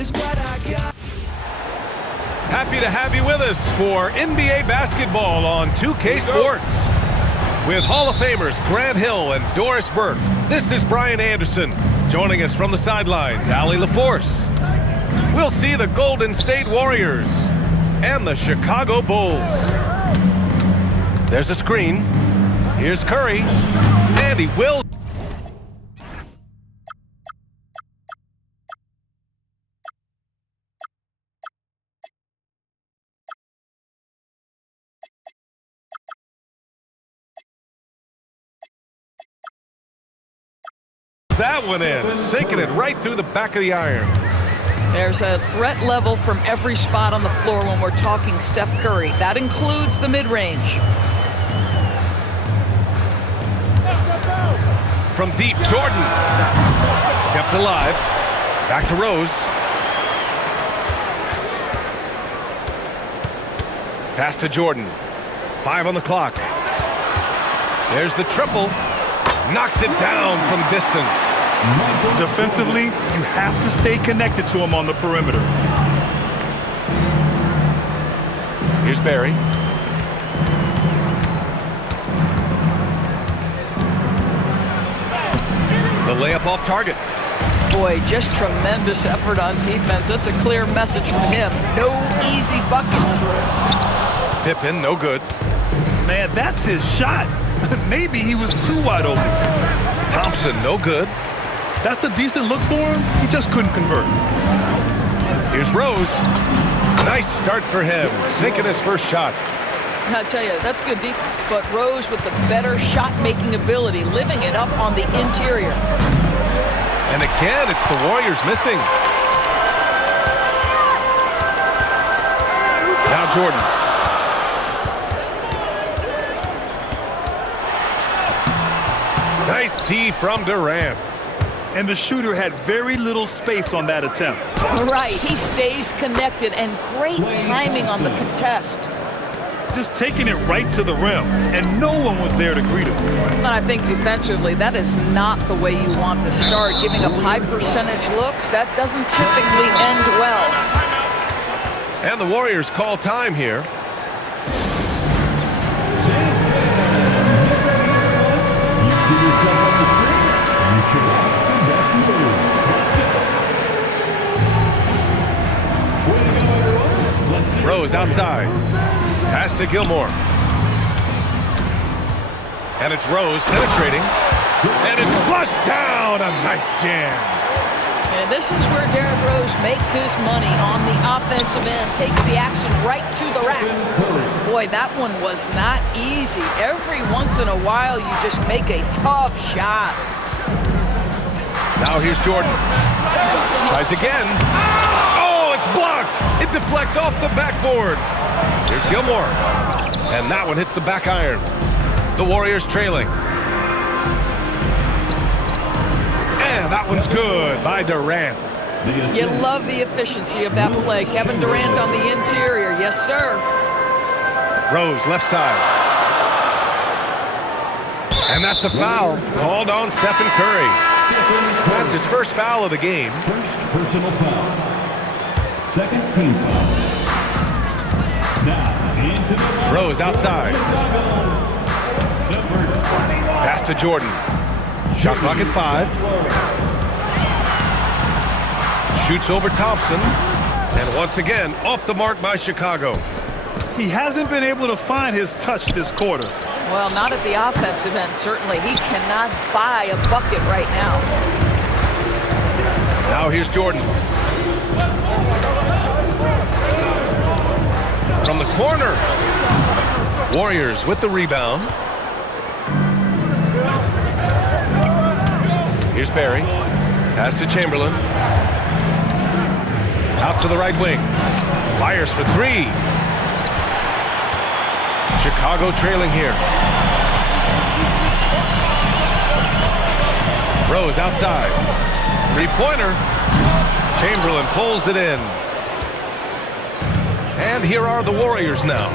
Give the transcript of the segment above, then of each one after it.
is what I got. Happy to have you with us for NBA basketball on 2K Sports. With Hall of Famers Grant Hill and Doris Burke, this is Brian Anderson. Joining us from the sidelines, Allie LaForce. We'll see the Golden State Warriors and the Chicago Bulls. There's a screen. Here's Curry, and he will. That one in, sinking it right through the back of the iron. There's a threat level from every spot on the floor when we're talking Steph Curry. That includes the mid-range. From deep, Jordan. Kept alive. Back to Rose. Pass to Jordan. 5 on the clock. There's the triple. Knocks it down from distance. Defensively, you have to stay connected to him on the perimeter. Here's Barry. The layup off target. Boy, just tremendous effort on defense. That's a clear message from him. No easy buckets. Pippen, no good. Man, that's his shot. Maybe he was too wide open. Thompson, no good. That's a decent look for him. He just couldn't convert. Here's Rose. Nice start for him. Sinking his first shot. I tell you, that's good defense. But Rose with the better shot-making ability, living it up on the interior. And again, it's the Warriors missing. Now Jordan. Nice D from Durant. And the shooter had very little space on that attempt. Right, he stays connected, and great timing on the contest. Just taking it right to the rim, and no one was there to greet him. And I think defensively, that is not the way you want to start. Giving up high percentage looks, that doesn't typically end well. And the Warriors call time here. Rose outside. Pass to Gilmore. And it's Rose penetrating. And it's flushed down. A nice jam. And this is where Derrick Rose makes his money on the offensive end. Takes the action right to the rack. Boy, that one was not easy. Every once in a while, you just make a tough shot. Now here's Jordan. Tries again. Oh, it's blocked. It deflects off the backboard. Here's Gilmore. And that one hits the back iron. The Warriors trailing. And that one's good by Durant. You love the efficiency of that play. Kevin Durant on the interior. Yes, sir. Rose, left side. And that's a foul called on Stephen Curry. That's his first foul of the game. First personal foul. Second team foul. Now into the Rose outside. Pass to Jordan. Shot clock at 5. Shoots over Thompson. And once again, off the mark by Chicago. He hasn't been able to find his touch this quarter. Well, not at the offensive end, certainly. He cannot buy a bucket right now. Now here's Jordan. From the corner. Warriors with the rebound. Here's Barry. Pass to Chamberlain. Out to the right wing. Fires for 3. Chicago trailing here. Rose outside. 3-pointer. Chamberlain pulls it in. And here are the Warriors now.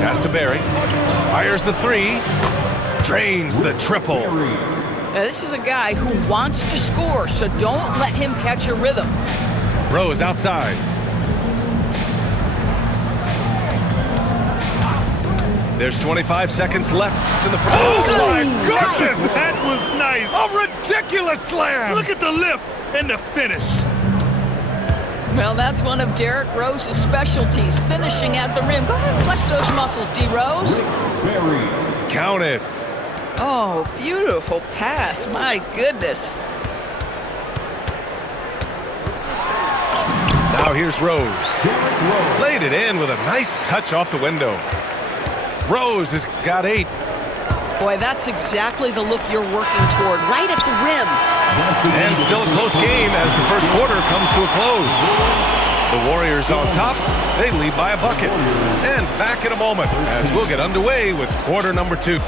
Pass to Barry. Fires the 3. Drains the triple. Now, this is a guy who wants to score, so don't let him catch a rhythm. Rose outside. There's 25 seconds left to the front. Oh my goodness! That was nice. A ridiculous slam! Look at the lift and the finish. Well, that's one of Derrick Rose's specialties, finishing at the rim. Go ahead and flex those muscles, D. Rose. Count it. Oh, beautiful pass. My goodness. Now here's Rose. Played it in with a nice touch off the window. Rose has got 8. Boy, that's exactly the look you're working toward, right at the rim. And still a close game as the first quarter comes to a close. The Warriors on top. They lead by a bucket. And back in a moment as we'll get underway with quarter number 2.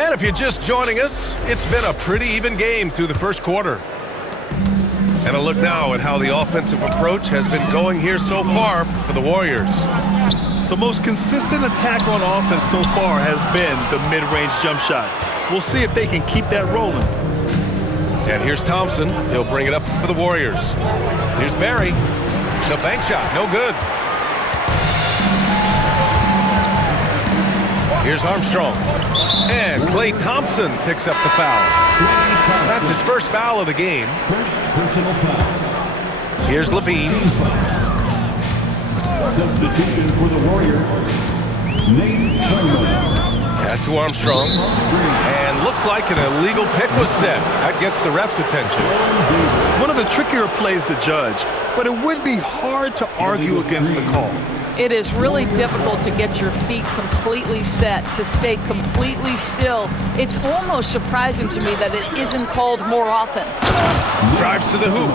And if you're just joining us, it's been a pretty even game through the first quarter. And a look now at how the offensive approach has been going here so far for the Warriors. The most consistent attack on offense so far has been the mid-range jump shot. We'll see if they can keep that rolling. And here's Thompson. He'll bring it up for the Warriors. Here's Barry. The bank shot, no good. Here's Armstrong. And Klay Thompson picks up the foul. That's his first foul of the game. First personal foul. Here's Levine. Substitution for the Warriors. Nate Thurman. Pass to Armstrong. And looks like an illegal pick was set. That gets the ref's attention. One of the trickier plays to judge, but it would be hard to argue against the call. It is really difficult to get your feet completely set, to stay completely still. It's almost surprising to me that it isn't called more often. Drives to the hoop.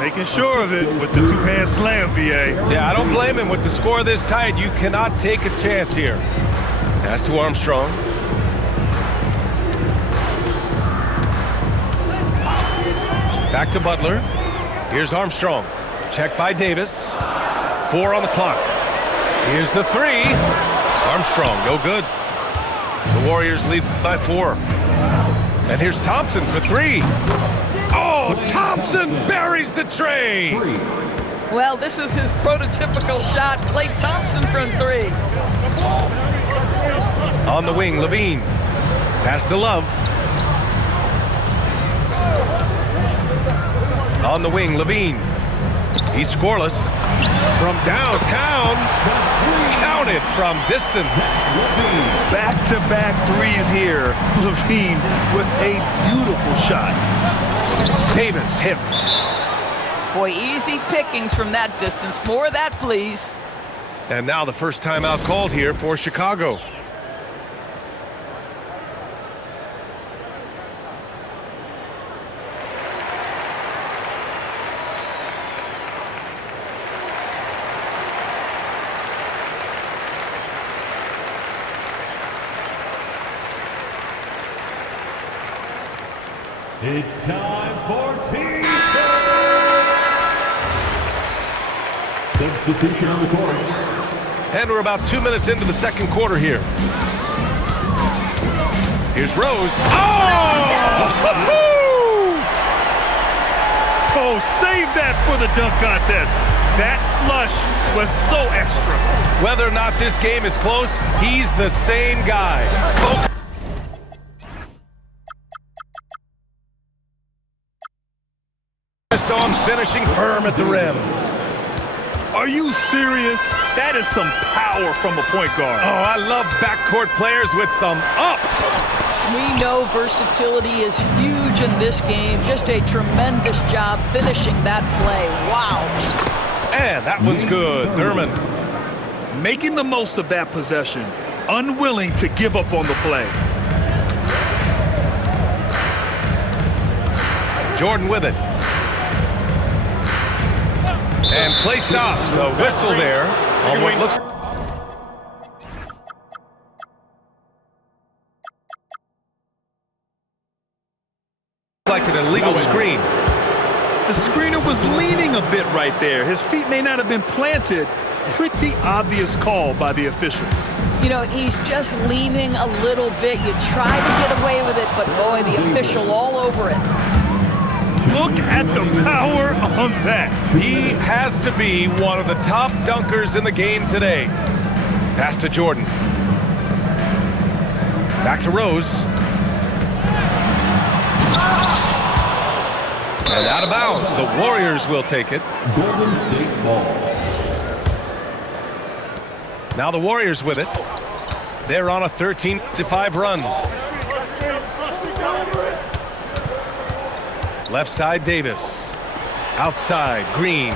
Making sure of it with the two-hand slam, B.A. Yeah, I don't blame him. With the score this tight, you cannot take a chance here. Pass to Armstrong. Back to Butler. Here's Armstrong. Check by Davis. 4 on the clock. Here's the 3. Armstrong, no good. The Warriors lead by 4. And here's Thompson for 3. Oh, Thompson buries the tray. Well, this is his prototypical shot. Klay Thompson from 3. On the wing, Levine. Pass to Love. On the wing, Levine. He's scoreless. From downtown. Counted from distance. Back-to-back threes here. Levine with a beautiful shot. Davis hits. Boy, easy pickings from that distance. More of that, please. And now the first timeout called here for Chicago. It's time for team substitution on the court. And we're about 2 minutes into the second quarter here. Here's Rose. Oh! Oh, save that for the dunk contest. That flush was so extra. Whether or not this game is close, he's the same guy. On finishing firm at the rim. Are you serious? That is some power from a point guard. Oh, I love backcourt players with some ups. We know versatility is huge in this game. Just a tremendous job finishing that play. Wow. And that one's good. Thurman. Making the most of that possession. Unwilling to give up on the play. Jordan with it. And play stops. A whistle there on what looks like an illegal screen. The screener was leaning a bit right there. His feet may not have been planted, pretty obvious call by the officials. You know, he's just leaning a little bit. You try to get away with it, but boy, the official all over it. Look at the power on that. He has to be one of the top dunkers in the game today. Pass to Jordan. Back to Rose. And out of bounds. The Warriors will take it. Golden State ball. Now the Warriors with it. They're on a 13-5 run. Left side, Davis. Outside, Green.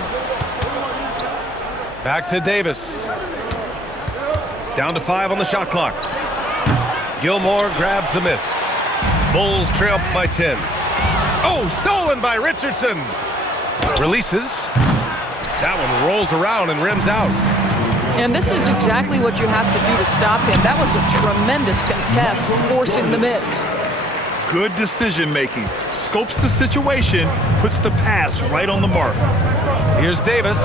Back to Davis. Down to 5 on the shot clock. Gilmore grabs the miss. Bulls trail by 10. Oh, stolen by Richardson. Releases. That one rolls around and rims out. And this is exactly what you have to do to stop him. That was a tremendous contest, forcing the miss. Good decision making. Scopes the situation, puts the pass right on the mark. Here's Davis.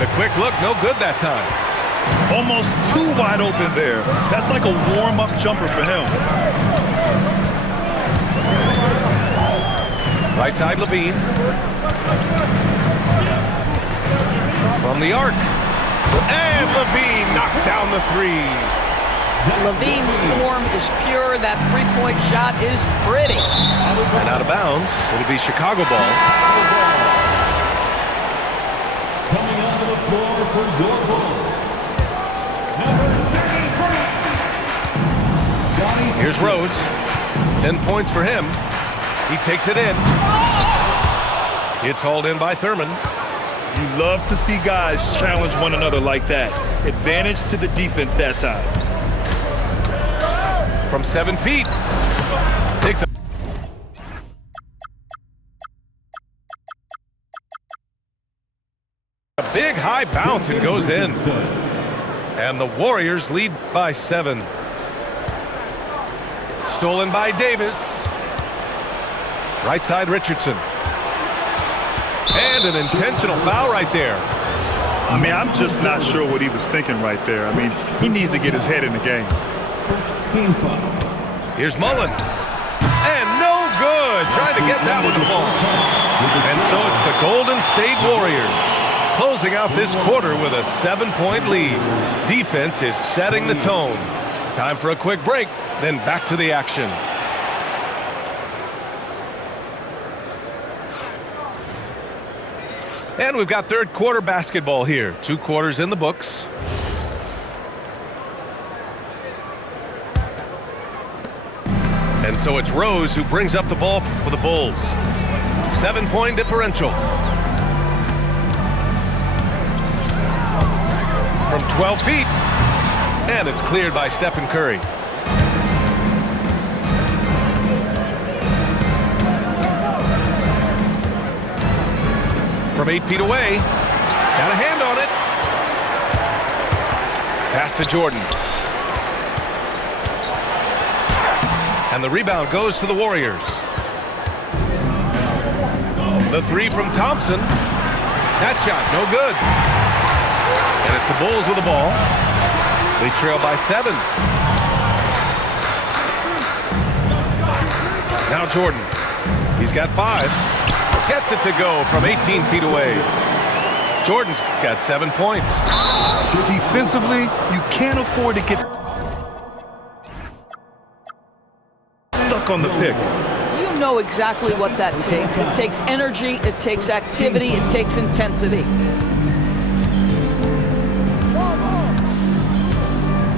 The quick look, no good that time. Almost too wide open there. That's like a warm-up jumper for him. Right side, Levine. From the arc. And Levine knocks down the 3. Levine's form is pure. That three-point shot is pretty. And out of bounds, it'll be Chicago ball. Coming onto the floor for your Bulls. Number 33. Here's Rose. 10 points for him. He takes it in. It's hauled in by Thurman. You love to see guys challenge one another like that. Advantage to the defense that time. From 7 feet. Takes a big high bounce and goes in. And the Warriors lead by 7. Stolen by Davis. Right side, Richardson. And an intentional foul right there. I mean, I'm just not sure what he was thinking right there. I mean, he needs to get his head in the game. First team foul. Here's Mullen. And no good. Trying to get that one to fall. And so it's the Golden State Warriors closing out this quarter with a 7-point lead. Defense is setting the tone. Time for a quick break, then back to the action. And we've got third quarter basketball here. 2 quarters in the books. And so it's Rose who brings up the ball for the Bulls. 7-point differential. From 12 feet. And it's cleared by Stephen Curry. From 8 feet away. Got a hand on it. Pass to Jordan. And the rebound goes to the Warriors. The 3 from Thompson. That shot, no good. And it's the Bulls with the ball. They trail by 7. Now Jordan. He's got 5. Gets it to go from 18 feet away. Jordan's got 7 points. Defensively, you can't afford to get stuck on the pick. You know exactly what that takes. It takes energy, it takes activity, it takes intensity.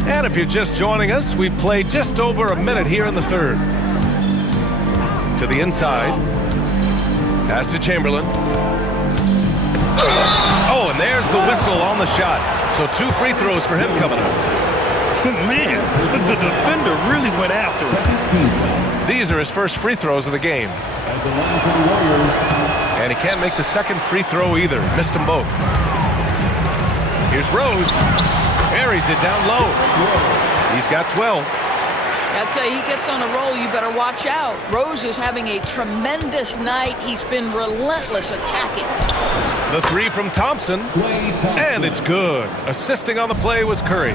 And if you're just joining us, we've played just over a minute here in the third. To the inside. Pass to Chamberlain. Oh, and there's the whistle on the shot. So 2 free throws for him coming up. Man, the defender really went after him. These are his first free throws of the game. At the line for the Warriors. And he can't make the second free throw either. Missed them both. Here's Rose. Buries it down low. He's got 12. I'd say he gets on a roll, you better watch out. Rose is having a tremendous night. He's been relentless attacking. The three from Thompson, and it's good. Assisting on the play was Curry.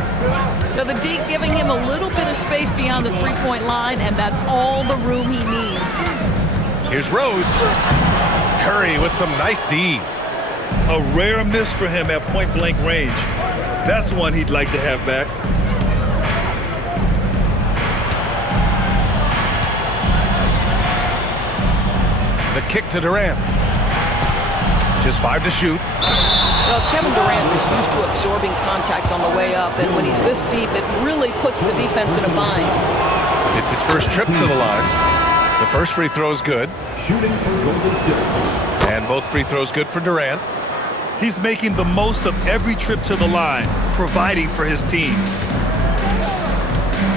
So the D giving him a little bit of space beyond the three-point line, and that's all the room he needs. Here's Rose. Curry with some nice D. A rare miss for him at point-blank range. That's one he'd like to have back. The kick to Durant. Just 5 to shoot. Well, Kevin Durant is used to absorbing contact on the way up, and when he's this deep, it really puts the defense in a bind. It's his first trip to the line. The first free throw is good. Shooting for Golden State. And both free throws good for Durant. He's making the most of every trip to the line, providing for his team.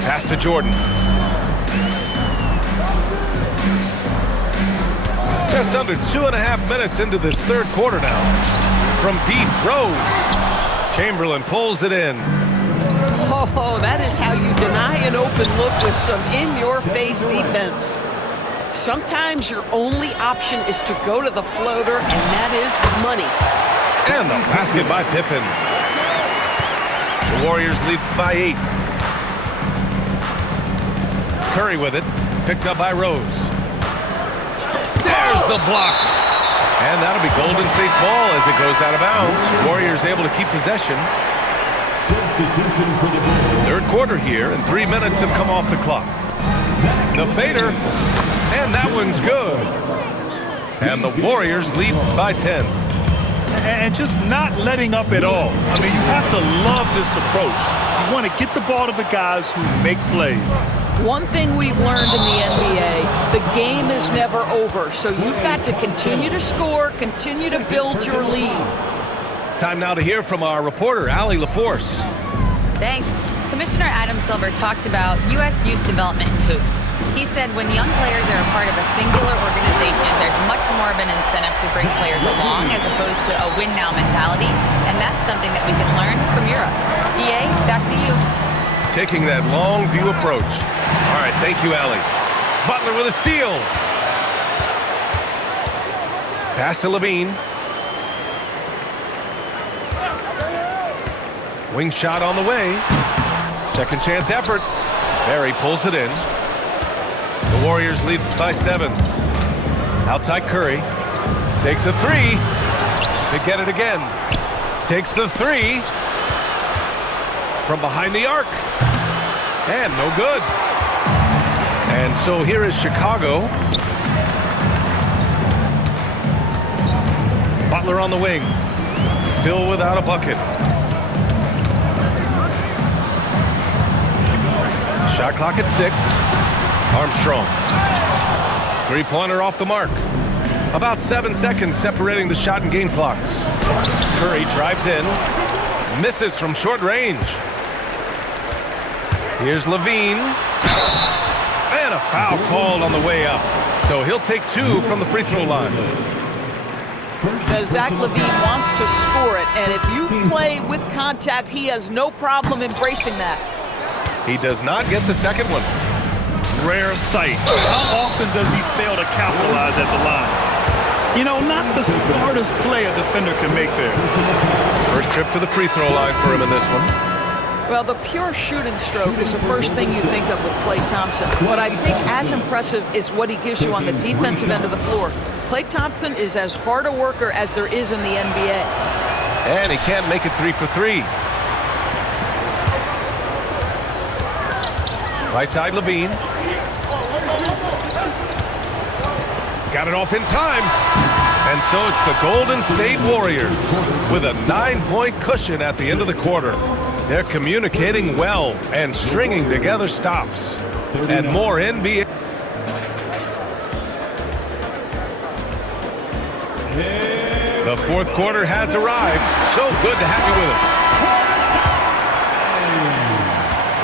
Pass to Jordan. Just under 2.5 minutes into this third quarter now. From deep, Rose. Chamberlain pulls it in. Oh, that is how you deny an open look with some in-your-face defense. Sometimes your only option is to go to the floater, and that is money. And the basket by Pippen. The Warriors lead by 8. Curry with it. Picked up by Rose. There's the block. And that'll be Golden State's ball as it goes out of bounds. Warriors able to keep possession. Substitution for the ball. Third quarter here, and 3 minutes have come off the clock. The fader, and that one's good. And the Warriors lead by 10. And just not letting up at all. I mean, you have to love this approach. You want to get the ball to the guys who make plays. One thing we've learned in the NBA, the game is never over. So you've got to continue to score, continue to build your lead. Time now to hear from our reporter, Allie LaForce. Thanks. Commissioner Adam Silver talked about U.S. youth development in hoops. He said when young players are a part of a singular organization, there's much more of an incentive to bring players along as opposed to a win-now mentality, and that's something that we can learn from Europe. EA, back to you. Taking that long view approach. All right, thank you, Allie. Butler with a steal. Pass to Levine. Wing shot on the way. Second chance effort. Barry pulls it in. The Warriors lead by 7. Outside Curry. Takes a 3. They get it again. Takes the 3. From behind the arc. And no good. And so here is Chicago. Butler on the wing. Still without a bucket. Shot clock at 6. Armstrong. Three-pointer off the mark. About 7 seconds separating the shot and game clocks. Curry drives in. Misses from short range. Here's Levine. And a foul called on the way up. So he'll take 2 from the free throw line. Zach LaVine wants to score it, and if you play with contact, he has no problem embracing that. He does not get the second one. Rare sight. How often does he fail to capitalize at the line? You know, not the smartest play a defender can make there. First trip to the free throw line for him in this one. Well, the pure shooting stroke is the first thing you think of with Klay Thompson. What I think as impressive is what he gives you on the defensive end of the floor. Klay Thompson is as hard a worker as there is in the NBA. And he can't make it 3 for 3. Right side, Levine. Got it off in time. And so it's the Golden State Warriors with a 9-point cushion at the end of the quarter. They're communicating well and stringing together stops. And more NBA. The fourth quarter has arrived. So good to have you with us.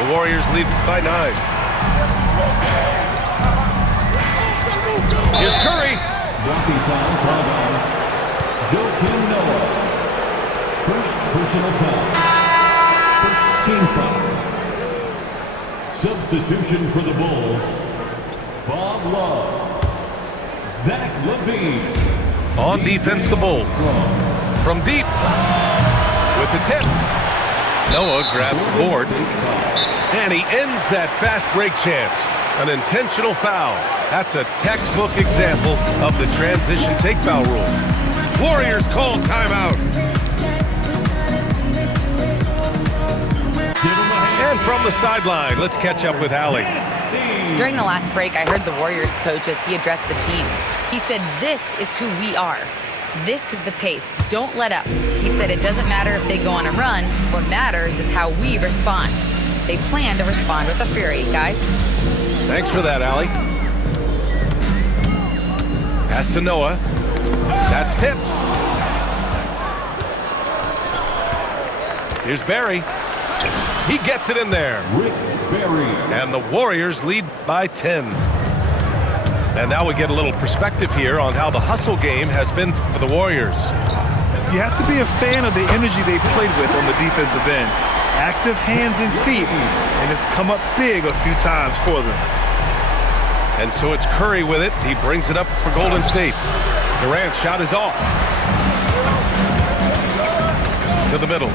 The Warriors lead by 9. Here's Curry. Blocking foul called on Joakim Noah. First personal foul. First team foul. Substitution for the Bulls, Bob Love, Zach LaVine. On defense, the Bulls. From deep. With the tip. Noah grabs the board. And he ends that fast break chance. An intentional foul. That's a textbook example of the transition take foul rule. Warriors call timeout. And from the sideline, let's catch up with Allie. During the last break, I heard the Warriors coach as he addressed the team. He said, "This is who we are. This is the pace. Don't let up." He said it doesn't matter if they go on a run. What matters is how we respond. They plan to respond with a fury, guys. Thanks for that, Allie. Pass to Noah. That's tipped. Here's Barry. He gets it in there. Rick Barry. And the Warriors lead by 10. And now we get a little perspective here on how the hustle game has been for the Warriors. You have to be a fan of the energy they played with on the defensive end. Active hands and feet, and it's come up big a few times for them. And so it's Curry with it. He brings it up for Golden State. Durant's shot is off. To the middle.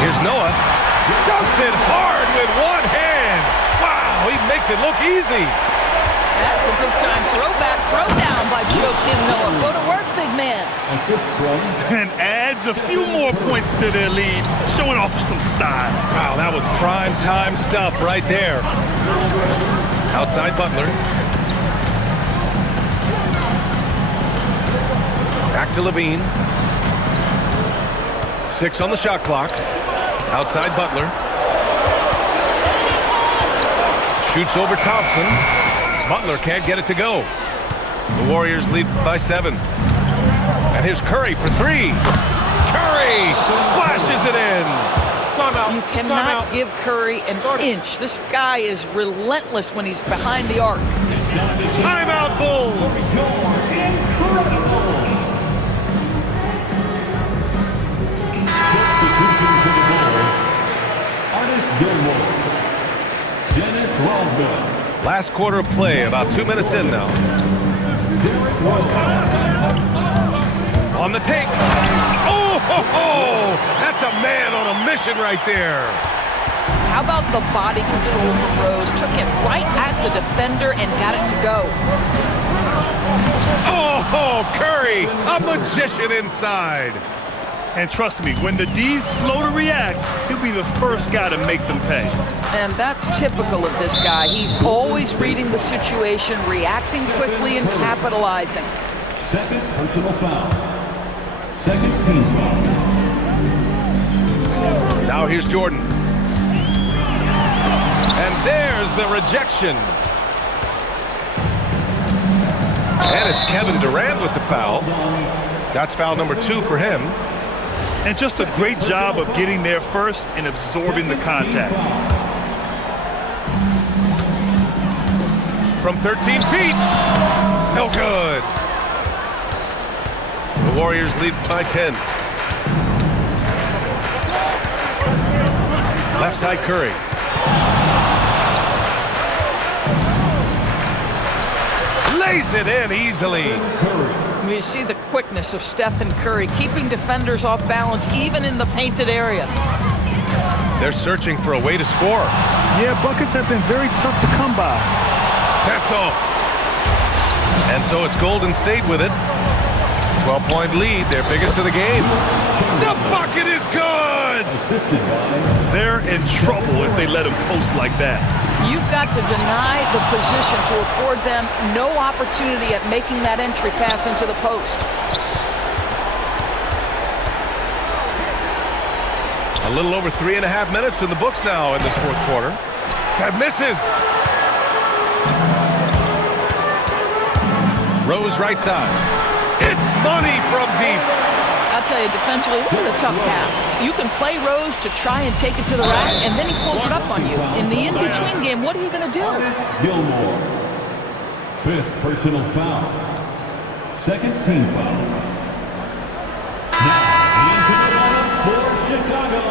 Here's Noah. Dunks it hard with one hand. Wow, he makes it look easy. That's a big time throwback throwdown by Joakim Noah. Go to work, big man. Assist from And adds a few more points to their lead, showing off some style. Wow, that was prime time stuff right there. Outside Butler. Back to Levine. 6 on the shot clock. Outside Butler. Shoots over Thompson. Butler can't get it to go. The Warriors lead by 7. And here's Curry for 3. Curry splashes it in. You cannot give Curry an inch. This guy is relentless when he's behind the arc. Timeout, Bulls. substitution for the Bulls, Artis Gilmore, Dennis Rodman. Last quarter of play, about 2 minutes in now. On the take. Oh, ho, ho! That's a man on a mission right there. How about the body control from Rose? Took it right at the defender and got it to go. Oh, Curry, a magician inside. And trust me, when the D's slow to react, he'll be the first guy to make them pay. And that's typical of this guy. He's always reading the situation, reacting quickly, and capitalizing. Second personal foul. Second team foul. Now here's Jordan. And there's the rejection. And it's Kevin Durant with the foul. That's foul number 2 for him. And just a great job of getting there first and absorbing the contact. From 13 feet. No good. The Warriors lead by 10. Left side Curry. Lays it in easily. You see the quickness of Stephen Curry, keeping defenders off balance even in the painted area. They're searching for a way to score. Yeah, buckets have been very tough to come by. That's off. And so it's Golden State with it. 12-point lead, their biggest of the game. The bucket is good! They're in trouble if they let him post like that. You've got to deny the position to afford them no opportunity at making that entry pass into the post. A little over 3.5 minutes in the books now in this fourth quarter. That misses. Rose right side. It's money from deep. I'll tell you, defensively, this is a tough task. You can play Rose to try and take it to the rack, and then he pulls it up on you. In the in-between game, what are you going to do? Gilmore. 5th personal foul. Second team foul. Now into the lineup for Chicago,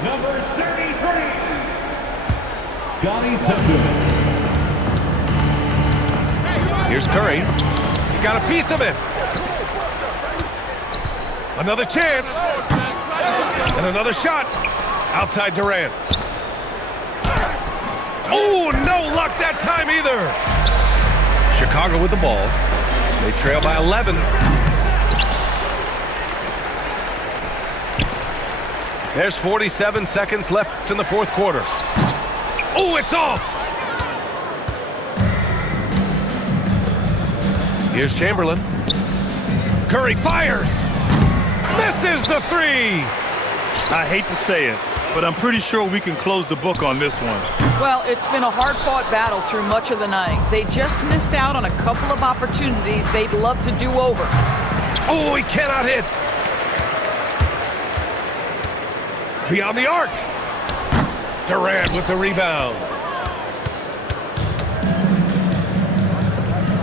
number 33, Scottie Pippen. Here's Curry. He got a piece of it. Another chance. And another shot. Outside Durant. Oh, no luck that time either. Chicago with the ball. They trail by 11. There's 47 seconds left in the fourth quarter. Oh, it's off. Here's Chamberlain. Curry fires. Misses the three. I hate to say it, but I'm pretty sure we can close the book on this one. Well, it's been a hard-fought battle through much of the night. They just missed out on a couple of opportunities they'd love to do over. Oh, he cannot hit. Beyond the arc. Durant with the rebound.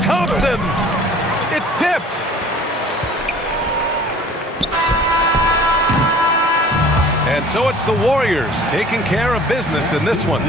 Thompson. It's tipped. And so it's the Warriors taking care of business in this one.